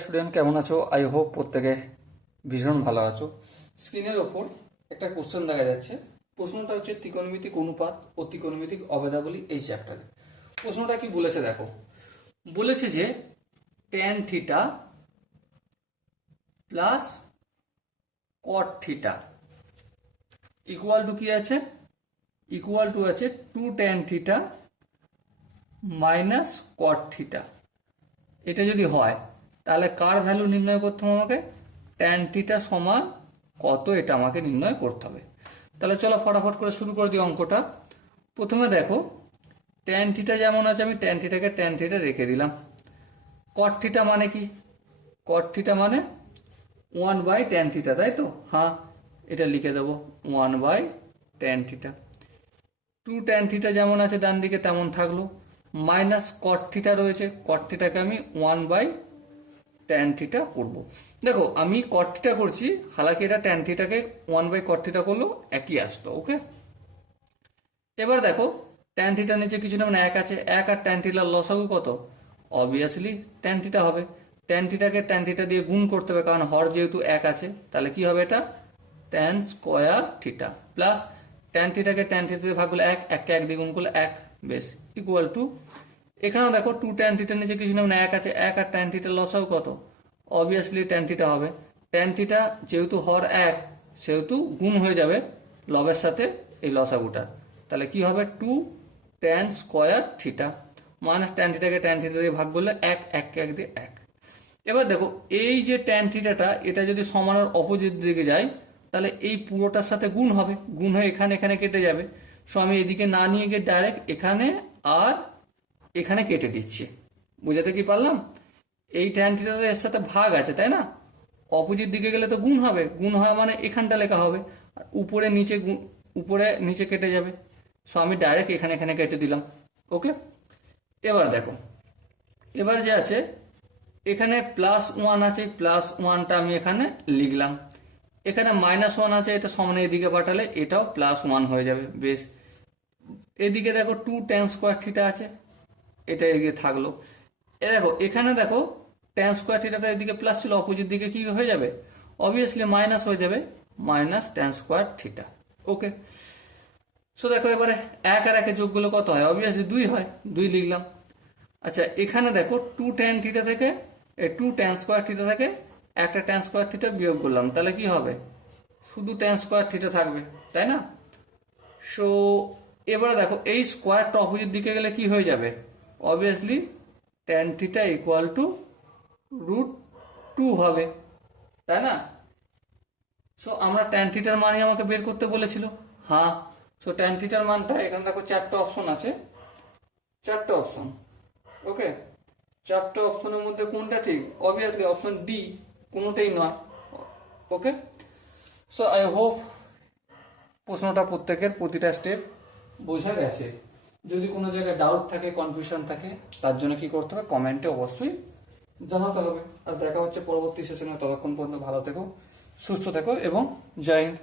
Student কেমন আছো? I hope প্রত্যেকে ভীষণ ভালো আছো। স্ক্রিনের ওপর একটা কোশ্চেন দেখা যাচ্ছে। প্রশ্নটা হচ্ছে ত্রিকোণমিতিক অনুপাত ও ত্রিকোণমিতিক অভেদাবলী এই চ্যাপ্টারে। প্রশ্নটা কি বলেছে দেখো, বলেছে যে tan theta plus cot theta equal to কি আছে, ইকুয়াল টু আছে 2 ট্যান থিটা মাইনাস কট থিটা। এটা যদি হয় তাহলে কার ভ্যালু নির্ণয় করতে হবে আমাকে? ট্যান থিটা সমান কত, এটা আমাকে নির্ণয় করতে হবে। তাহলে চলো ফটাফট করে শুরু করে দিই অঙ্কটা। প্রথমে দেখো ট্যান থিটা যেমন আছে, আমি ট্যান থিটাকে ট্যান থিটা রেখে দিলাম। কট থিটা মানে কি? কট থিটা মানে 1 বাই ট্যান থিটা, তাই তো? হ্যাঁ, এটা লিখে দেবো 1 by tan theta. 2 tan theta যেমন আছে ডান দিকে তেমন থাকলো, মাইনাস কট থিটা রয়েছে, কট থিটাকে আমি 1 বাই ট্যান থিটা করবো। দেখো আমি কট থিটা করছি, হালাকি এটা ট্যান থিটাকে 1 বাই কট থিটা করলেও একই আসতো। ওকে, এবার দেখো ট্যান থিটার নিচে কিছু না মানে 1 আছে, 1 আর ট্যান থিটার লসাগু কত? অবভিয়াসলি ট্যান থিটা হবে। ট্যান থিটাকে ট্যান থিটা দিয়ে গুণ করতে হবে, কারণ হর যেহেতু 1 আছে, তাহলে কি হবে? এটা tan square theta plus tan থিটাকে ট্যান থিটা দিয়ে ভাগ করলে 1, 1কে 1 দিয়ে গুণ করলে 1, বেশ ইকুয়াল টু। এখানেও দেখো 2 ট্যান থিটার নিচে কিছু না মানে 1 আছে, 1 আর ট্যান থিটার লসাগু কত? অবভিয়াসলি ট্যান থিটা হবে। ট্যান থিটা যেহেতু হর 1 সেহেতু গুণ হয়ে যাবে লবের সাথে এই লসাগুটা, তাহলে কি হবে? 2 tan square theta minus tan থিটাকে ট্যান থিটা দিয়ে ভাগ করলে 1, 1কে 1 দিয়ে 1। এবার দেখো এই যে ট্যান থিটাটা, এটা যদি সমানের অপোজিট দিকে যায় তাহলে এই পুরোটার সাথে গুণ হবে, গুণ হয়ে এখানে এখানে কেটে যাবে। সো আমি এদিকে না নিয়ে গিয়ে ডাইরেক্ট এখানে আর এখানে কেটে দিচ্ছি। বুঝাতে কি পারলাম? এই ট্যান থিটাটা এর সাথে ভাগ আছে, তাই না? অপোজিট দিকে গেলে তো গুণ হবে, গুণ হওয়া মানে এখানটা লেখা হবে, আর উপরে নিচে উপরে নিচে কেটে যাবে। সো আমি ডাইরেক্ট এখানে এখানে কেটে দিলাম। ওকে, এবার দেখো এবার যে আছে এখানে +1 আছে, +1টা আমি এখানে লিখলাম। এখানে -1 আছে, এটা সমানে এদিকে পাঠালে এটাও +1 হয়ে যাবে, বেশ। এদিকে দেখো 2 ট্যান স্কোয়ার থিটা আছে, এটা এদিকে থাকলো। এ দেখো এখানে দেখো ট্যান স্কোয়ার থিটাটা এদিকে প্লাস ছিল, অপোজিট দিকে কি হয়ে যাবে? অবভিয়াসলি মাইনাস হয়ে যাবে, মাইনাস ট্যান স্কোয়ার থিটা। ওকে, সো দেখো এবারে 1 আর 1 যোগ করলে কত হয়? অবভিয়াসলি 2 হয়, 2 লিখলাম। আচ্ছা এখানে দেখো 2 ট্যান থিটা থেকে 2 ট্যান স্কোয়ার থিটা থেকে একটা ট্যান স্কোয়ার থিটা বিয়োগ করলাম, তাহলে কি হবে? শুধু ট্যান স্কোয়ার থিটা থাকবে, তাই না? সো এবারে দেখো এই স্কোয়ারটা অপোজিট দিকে গেলে কি হয়ে যাবে? Obviously tan theta equal to √2 হবে, তাই না? সো আমরা ট্যান থিটার মানই আমাকে বের করতে বলেছিল। হ্যাঁ, সো ট্যান থিটার মানটা এখানে দেখো 4টে অপশন আছে, 4টে অপশন। ওকে, 4টে অপশনের মধ্যে কোনটা ঠিক? অবভিয়াসলি অপশন ডি, কোনোটাই নয়। ওকে, সো আই হোপ প্রশ্নটা প্রত্যেকের প্রতিটা স্টেপ বোঝা গেছে। যদি কোনো জায়গায় ডাউট থাকে, কনফিউশন থাকে, তার জন্য কি করতে হবে? কমেন্টে অবশ্যই জানাতে হবে। আর দেখা হচ্ছে পরবর্তী সেশনে, ততক্ষণ পর্যন্ত ভালো থেকো, সুস্থ থেকো এবং জয় হিন্দ।